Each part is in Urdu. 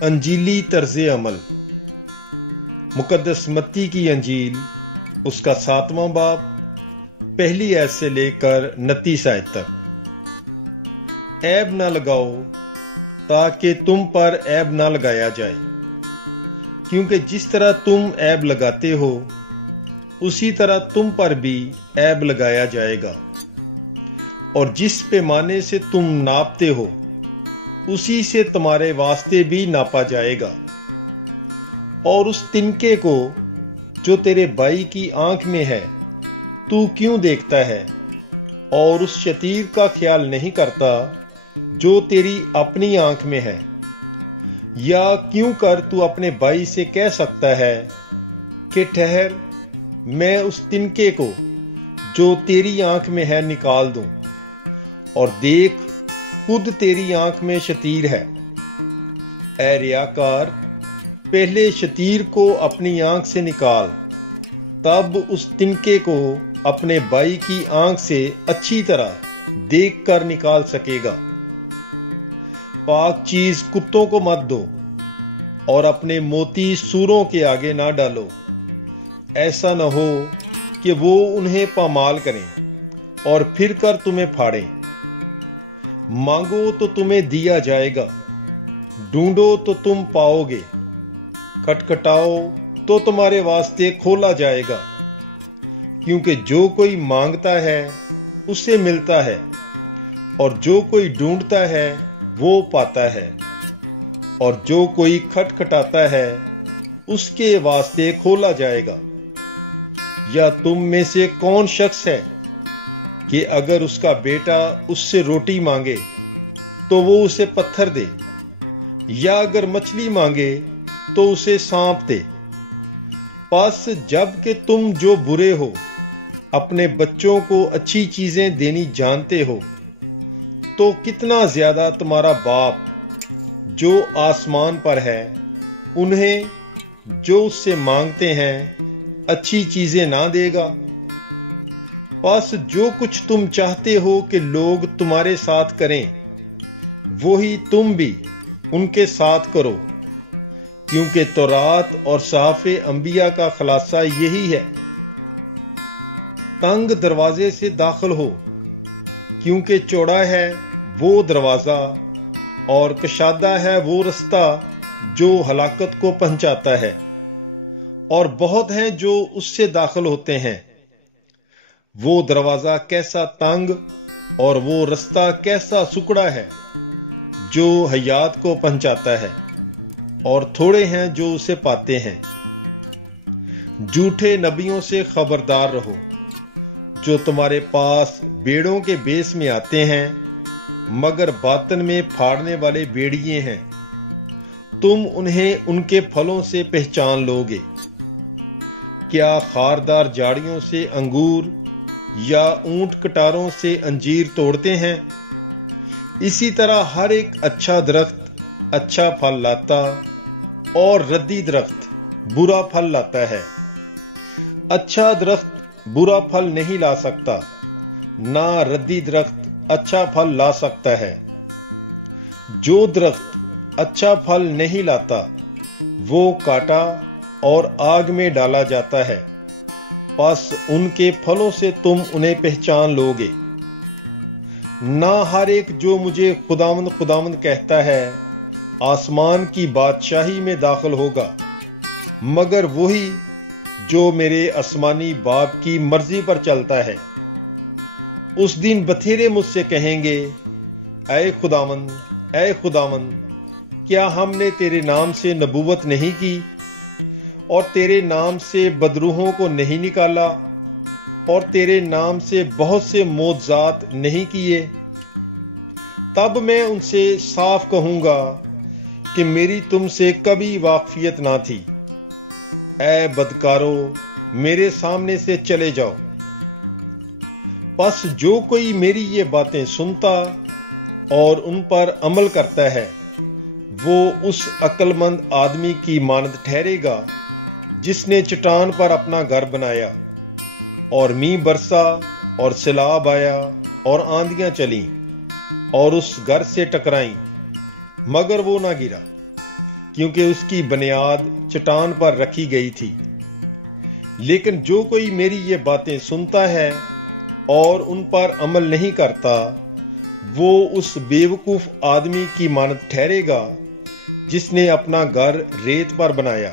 انجیلی طرز عمل مقدس متی کی انجیل اس کا 7واں باب پہلی آیت سے لے کر 29 آیت تک۔ عیب نہ لگاؤ تاکہ تم پر عیب نہ لگایا جائے، کیونکہ جس طرح تم عیب لگاتے ہو اسی طرح تم پر بھی عیب لگایا جائے گا، اور جس پیمانے سے تم ناپتے ہو اسی سے تمہارے واسطے بھی ناپا جائے گا۔ اور اس تنکے کو جو تیرے بھائی کی آنکھ میں ہے تو کیوں دیکھتا ہے، اور اس شتیر کا خیال نہیں کرتا جو تیری اپنی آنکھ میں ہے؟ یا کیوں کر تو اپنے بھائی سے کہہ سکتا ہے کہ ٹھہر، میں اس تنکے کو جو تیری آنکھ میں ہے نکال دوں، اور دیکھ خود تیری آنکھ میں شتیر ہے۔ اے ریاکار، پہلے شتیر کو اپنی آنکھ سے نکال، تب اس تنکے کو اپنے بھائی کی آنکھ سے اچھی طرح دیکھ کر نکال سکے گا۔ پاک چیز کتوں کو مت دو، اور اپنے موتی سوروں کے آگے نہ ڈالو، ایسا نہ ہو کہ وہ انہیں پامال کریں اور پھر کر تمہیں پھاڑیں۔ مانگو تو تمہیں دیا جائے گا، ڈھونڈو تو تم پاؤ گے، کھٹکھٹاؤ تو تمہارے واسطے کھولا جائے گا۔ کیونکہ جو کوئی مانگتا ہے اسے ملتا ہے، اور جو کوئی ڈھونڈتا ہے وہ پاتا ہے، اور جو کوئی کھٹکھٹاتا ہے اس کے واسطے کھولا جائے گا۔ یا تم میں سے کون شخص ہے کہ اگر اس کا بیٹا اس سے روٹی مانگے تو وہ اسے پتھر دے، یا اگر مچھلی مانگے تو اسے سانپ دے؟ پس جب کہ تم جو برے ہو اپنے بچوں کو اچھی چیزیں دینی جانتے ہو، تو کتنا زیادہ تمہارا باپ جو آسمان پر ہے انہیں جو اس سے مانگتے ہیں اچھی چیزیں نہ دے گا؟ پس جو کچھ تم چاہتے ہو کہ لوگ تمہارے ساتھ کریں وہی تم بھی ان کے ساتھ کرو، کیونکہ تورات اور صحائف انبیاء کا خلاصہ یہی ہے۔ تنگ دروازے سے داخل ہو، کیونکہ چوڑا ہے وہ دروازہ اور کشادہ ہے وہ رستہ جو ہلاکت کو پہنچاتا ہے، اور بہت ہیں جو اس سے داخل ہوتے ہیں۔ وہ دروازہ کیسا تنگ اور وہ رستہ کیسا سکڑا ہے جو حیات کو پہنچاتا ہے، اور تھوڑے ہیں جو اسے پاتے ہیں۔ جھوٹے نبیوں سے خبردار رہو، جو تمہارے پاس بیڑوں کے بیس میں آتے ہیں مگر باطن میں پھاڑنے والے بیڑیے ہیں۔ تم انہیں ان کے پھلوں سے پہچان لوگے۔ کیا خاردار جھاڑیوں سے انگور یا اونٹ کٹاروں سے انجیر توڑتے ہیں؟ اسی طرح ہر ایک اچھا درخت اچھا پھل لاتا، اور ردی درخت برا پھل لاتا ہے۔ اچھا درخت برا پھل نہیں لا سکتا، نہ ردی درخت اچھا پھل لا سکتا ہے۔ جو درخت اچھا پھل نہیں لاتا وہ کاٹا اور آگ میں ڈالا جاتا ہے۔ پس ان کے پھلوں سے تم انہیں پہچان لوگے۔ نہ ہر ایک جو مجھے خداوند خداوند کہتا ہے آسمان کی بادشاہی میں داخل ہوگا، مگر وہی جو میرے آسمانی باپ کی مرضی پر چلتا ہے۔ اس دن بتھیرے مجھ سے کہیں گے، اے خداوند، کیا ہم نے تیرے نام سے نبوت نہیں کی، اور تیرے نام سے بدروحوں کو نہیں نکالا، اور تیرے نام سے بہت سے معجزات نہیں کیے؟ تب میں ان سے صاف کہوں گا کہ میری تم سے کبھی واقفیت نہ تھی۔ اے بدکارو، میرے سامنے سے چلے جاؤ۔ پس جو کوئی میری یہ باتیں سنتا اور ان پر عمل کرتا ہے وہ اس عقل مند آدمی کی مانند ٹھہرے گا جس نے چٹان پر اپنا گھر بنایا، اور مینہ برسا اور سیلاب آیا اور آندیاں چلیں اور اس گھر سے ٹکرائیں، مگر وہ نہ گرا، کیونکہ اس کی بنیاد چٹان پر رکھی گئی تھی۔ لیکن جو کوئی میری یہ باتیں سنتا ہے اور ان پر عمل نہیں کرتا، وہ اس بیوقوف آدمی کی مانند ٹھہرے گا جس نے اپنا گھر ریت پر بنایا،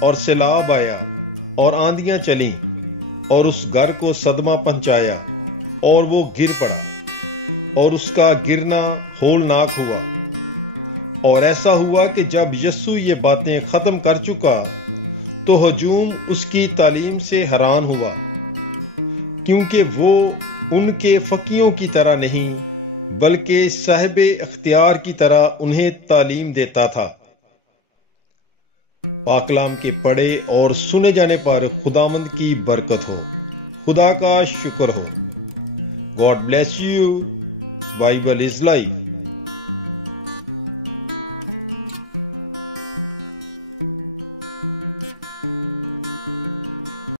اور سیلاب آیا اور آندیاں چلیں اور اس گھر کو صدمہ پہنچایا، اور وہ گر پڑا، اور اس کا گرنا ہولناک ہوا۔ اور ایسا ہوا کہ جب یسوع یہ باتیں ختم کر چکا تو ہجوم اس کی تعلیم سے حیران ہوا، کیونکہ وہ ان کے فقیوں کی طرح نہیں بلکہ صاحب اختیار کی طرح انہیں تعلیم دیتا تھا۔ پاک کلام کے پڑھے اور سنے جانے پر خداوند کی برکت ہو، خدا کا شکر ہو۔ God bless you. Bible is life.